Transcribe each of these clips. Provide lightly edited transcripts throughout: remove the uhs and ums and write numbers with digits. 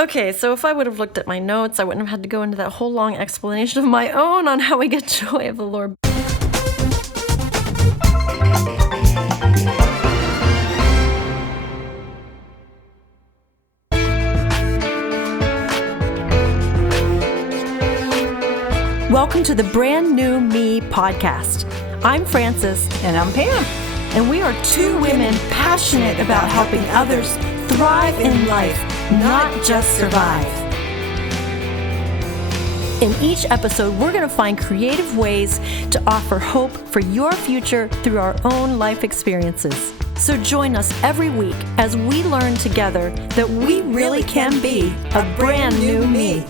Okay, so if I would have looked at my notes, I wouldn't have had to go into that whole long explanation of my own on how we get joy of the Lord. Welcome to the Brand New Me podcast. I'm Frances. And I'm Pam. And we are two women passionate about helping others thrive in life, not just survive. In each episode, we're going to find creative ways to offer hope for your future through our own life experiences. So join us every week as we learn together that we really can be a brand new me.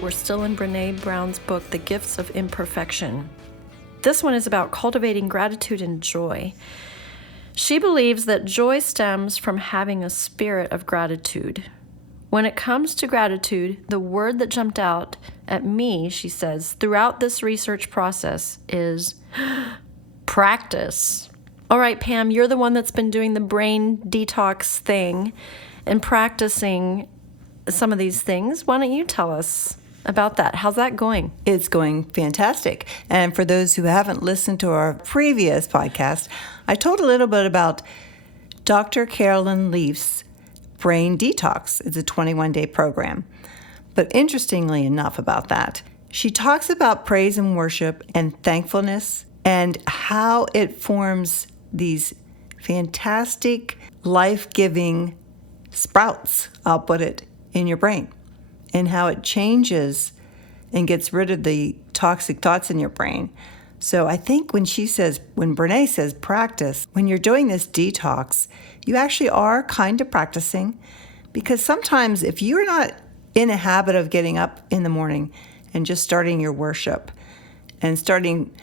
We're still in Brené Brown's book, The Gifts of Imperfection. This one is about cultivating gratitude and joy. She believes that joy stems from having a spirit of gratitude. When it comes to gratitude, the word that jumped out at me, she says, throughout this research process is practice. All right, Pam, you're the one that's been doing the brain detox thing and practicing some of these things. Why don't you tell us about that? How's that going? It's going fantastic. And for those who haven't listened to our previous podcast, I told a little bit about Dr. Carolyn Leaf's Brain Detox. It's a 21-day program. But interestingly enough about that, she talks about praise and worship and thankfulness and how it forms these fantastic, life-giving sprouts, I'll put it, in your brain, and how it changes and gets rid of the toxic thoughts in your brain. So I think when Brené says practice, when you're doing this detox, you actually are kind of practicing, because sometimes if you're not in a habit of getting up in the morning and just starting your worship and starting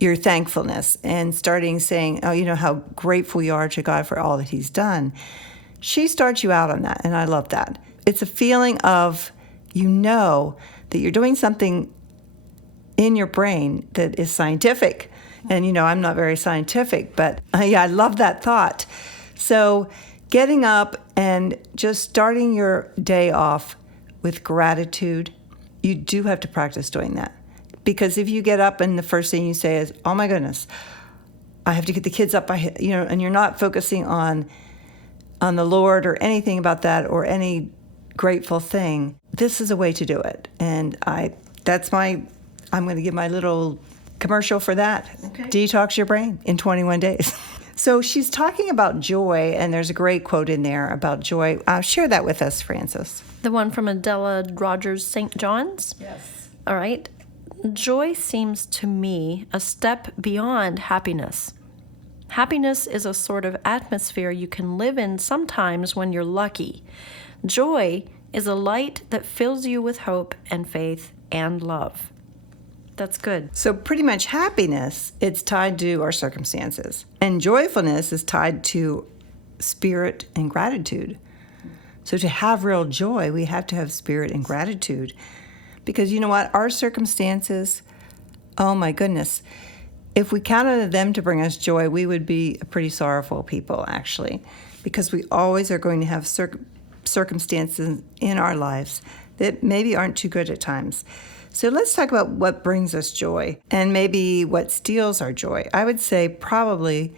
your thankfulness and starting saying, oh, you know, how grateful you are to God for all that He's done, she starts you out on that, and I love that. It's a feeling of, you know, that you're doing something in your brain that is scientific. And, you know, I'm not very scientific, but I love that thought. So getting up and just starting your day off with gratitude, you do have to practice doing that. Because if you get up and the first thing you say is, oh my goodness, I have to get the kids up, and you're not focusing on the Lord or anything about that or any grateful thing, this is a way to do it. And I'm going to give my little commercial for that. Okay. Detox your brain in 21 days. So she's talking about joy, and there's a great quote in there about joy. Share that with us, Frances. The one from Adela Rogers St. John's? Yes. All right. Joy seems to me a step beyond happiness. Happiness is a sort of atmosphere you can live in sometimes when you're lucky. Joy is a light that fills you with hope and faith and love. That's good. So pretty much happiness, it's tied to our circumstances. And joyfulness is tied to spirit and gratitude. So to have real joy, we have to have spirit and gratitude. Because you know what? Our circumstances, oh my goodness, if we counted on them to bring us joy, we would be a pretty sorrowful people, actually. Because we always are going to have circumstances in our lives that maybe aren't too good at times. So let's talk about what brings us joy and maybe what steals our joy. I would say probably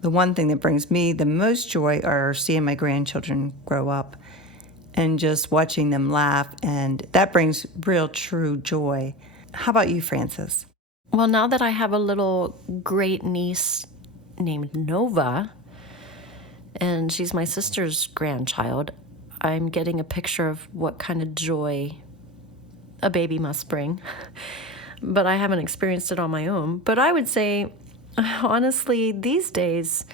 the one thing that brings me the most joy are seeing my grandchildren grow up and just watching them laugh, and that brings real true joy. How about you, Frances? Well, now that I have a little great niece named Nova, and she's my sister's grandchild, I'm getting a picture of what kind of joy a baby must bring. But I haven't experienced it on my own. But I would say, honestly, these days,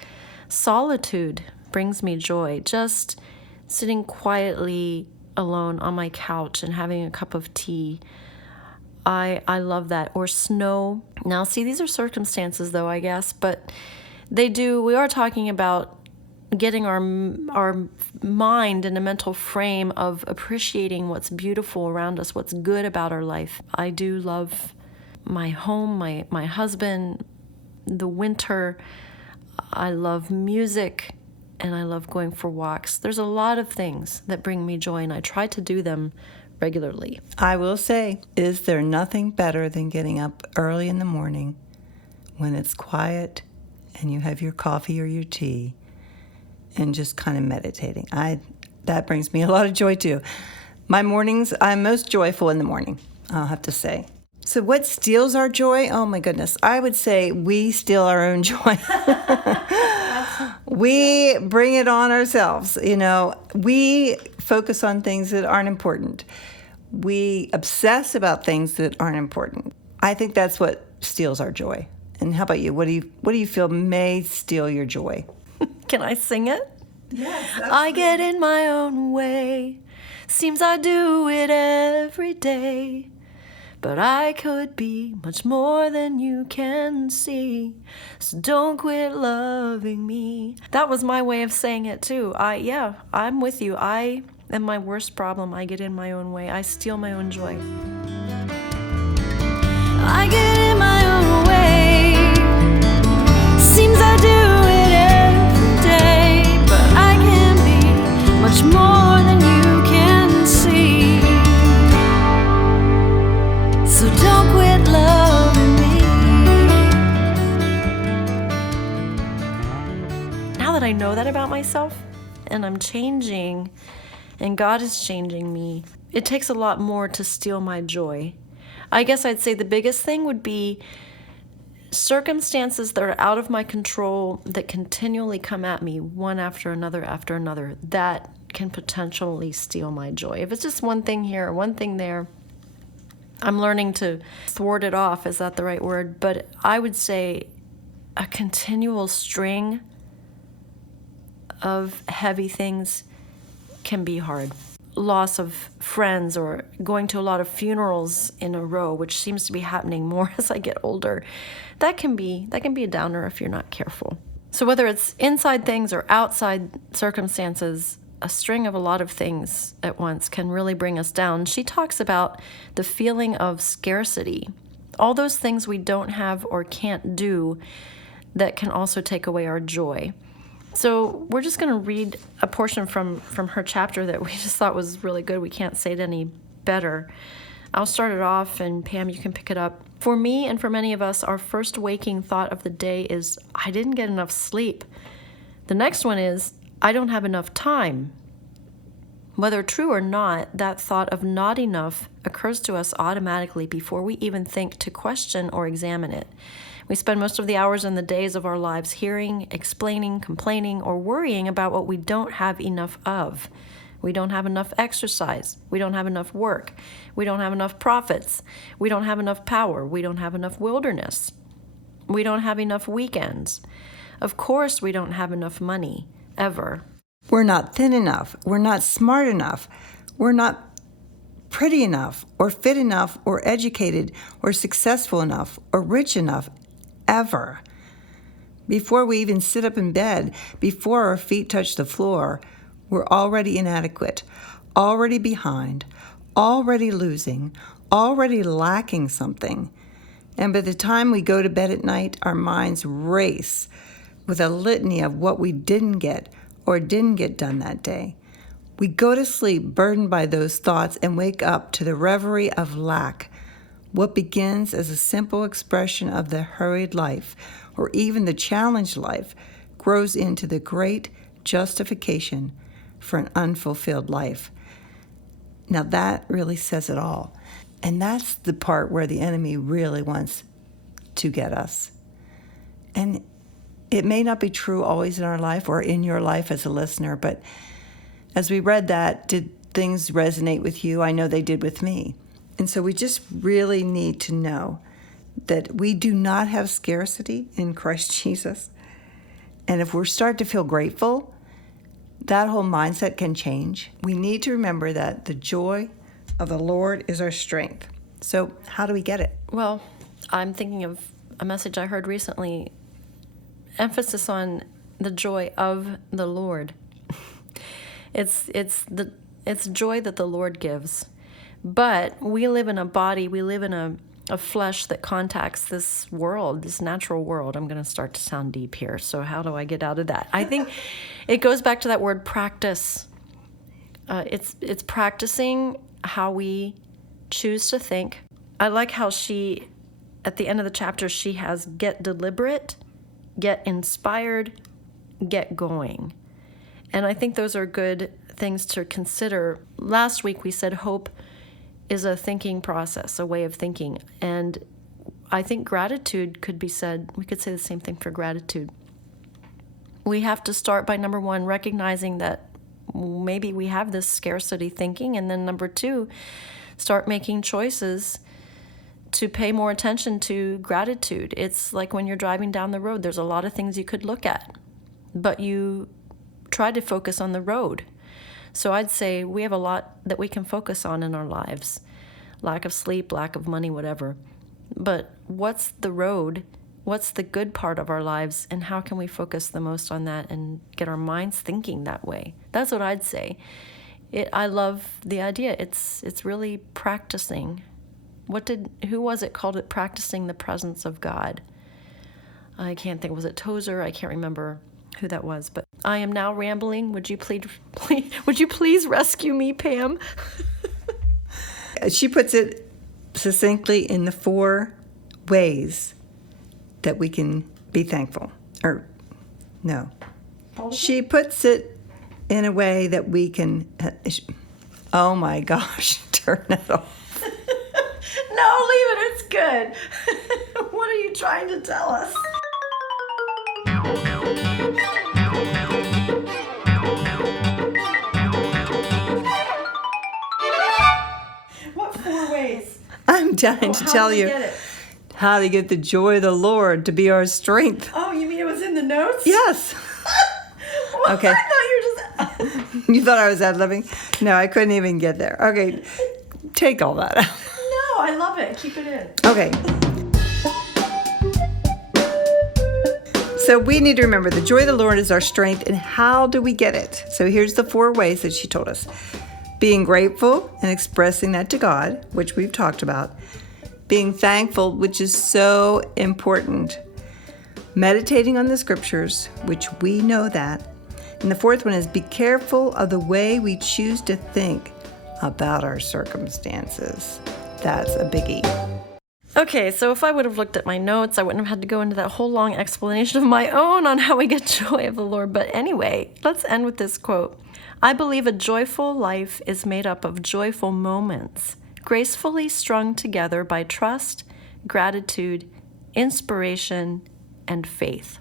solitude brings me joy. Just sitting quietly alone on my couch and having a cup of tea. I love that. Or snow. Now, see, these are circumstances, though, I guess, but we are talking about getting our mind in a mental frame of appreciating what's beautiful around us, what's good about our life. I do love my home, my husband, the winter. I love music, and I love going for walks. There's a lot of things that bring me joy, and I try to do them regularly. I will say, is there nothing better than getting up early in the morning when it's quiet and you have your coffee or your tea and just kind of meditating? That brings me a lot of joy too. My mornings, I'm most joyful in the morning, I'll have to say. So what steals our joy? Oh my goodness. I would say we steal our own joy. We bring it on ourselves. We focus on things that aren't important. We obsess about things that aren't important. I think that's what steals our joy. And how about you? What do you feel may steal your joy? Can I sing it? Yes. I get in my own way. Seems I do it every day. But I could be much more than you can see. So don't quit loving me. That was my way of saying it too. I'm with you. I am my worst problem. I get in my own way. I steal my own joy. I get in my own way. Seems I do it every day. But I can be much more than you can see. So don't quit loving me. Now that I know that about myself, and I'm changing, and God is changing me, it takes a lot more to steal my joy. I guess I'd say the biggest thing would be circumstances that are out of my control that continually come at me one after another, that can potentially steal my joy. If it's just one thing here, one thing there, I'm learning to thwart it off. Is that the right word? But I would say a continual string of heavy things can be hard. Loss of friends or going to a lot of funerals in a row, which seems to be happening more as I get older. That can be a downer if you're not careful. So whether it's inside things or outside circumstances, a string of a lot of things at once can really bring us down. She talks about the feeling of scarcity, all those things we don't have or can't do that can also take away our joy. So we're just going to read a portion from her chapter that we just thought was really good. We can't say it any better. I'll start it off, and Pam, you can pick it up. For me and for many of us, our first waking thought of the day is, I didn't get enough sleep. The next one is, I don't have enough time. Whether true or not, that thought of not enough occurs to us automatically before we even think to question or examine it. We spend most of the hours and the days of our lives hearing, explaining, complaining, or worrying about what we don't have enough of. We don't have enough exercise. We don't have enough work. We don't have enough profits. We don't have enough power. We don't have enough wilderness. We don't have enough weekends. Of course, we don't have enough money, ever. We're not thin enough. We're not smart enough. We're not pretty enough, or fit enough, or educated, or successful enough, or rich enough, ever. Before we even sit up in bed, before our feet touch the floor, we're already inadequate, already behind, already losing, already lacking something. And by the time we go to bed at night, our minds race with a litany of what we didn't get or didn't get done that day. We go to sleep burdened by those thoughts and wake up to the reverie of lack. What begins as a simple expression of the hurried life, or even the challenged life, grows into the great justification for an unfulfilled life. Now that really says it all. And that's the part where the enemy really wants to get us. And it may not be true always in our life or in your life as a listener, but as we read that, did things resonate with you? I know they did with me. And so we just really need to know that we do not have scarcity in Christ Jesus. And if we start to feel grateful that whole mindset can change. We need to remember that the joy of the Lord is our strength. So how do we get it? Well, I'm thinking of a message I heard recently, emphasis on the joy of the Lord. It's joy that the Lord gives. But we live in a body, we live in a flesh that contacts this world, this natural world. I'm going to start to sound deep here. So how do I get out of that? I think it goes back to that word practice. It's practicing how we choose to think. I like how she, at the end of the chapter, she has get deliberate, get inspired, get going. And I think those are good things to consider. Last week we said hope is a thinking process, a way of thinking. And I think gratitude could be said, we could say the same thing for gratitude. We have to start by, number one, recognizing that maybe we have this scarcity thinking. And then number two, start making choices to pay more attention to gratitude. It's like when you're driving down the road, there's a lot of things you could look at, but you try to focus on the road. So I'd say we have a lot that we can focus on in our lives. Lack of sleep, lack of money, whatever. But what's the road? What's the good part of our lives? And how can we focus the most on that and get our minds thinking that way? That's what I'd say. I love the idea. It's really practicing. Who was it called it? Practicing the presence of God. I can't think. Was it Tozer? I can't remember who that was, but I am now rambling. Would you please rescue me, Pam? She puts it succinctly in the 4 ways that we can be thankful. Or, no. She puts it in a way that we can, oh my gosh, turn it off. No, leave it. It's good. What are you trying to tell us? What 4 ways? I'm dying to tell you how to get the joy of the Lord to be our strength. Oh, you mean it was in the notes? Yes. Well, Okay. I thought you were just... You thought I was ad-libbing? No, I couldn't even get there. Okay, take all that out. No, I love it. Keep it in. Okay. So we need to remember the joy of the Lord is our strength, and how do we get it? So here's the 4 ways that she told us. Being grateful and expressing that to God, which we've talked about. Being thankful, which is so important. Meditating on the scriptures, which we know that. And the 4th one is be careful of the way we choose to think about our circumstances. That's a biggie. Okay, so if I would have looked at my notes, I wouldn't have had to go into that whole long explanation of my own on how we get joy of the Lord. But anyway, let's end with this quote. I believe a joyful life is made up of joyful moments, gracefully strung together by trust, gratitude, inspiration, and faith.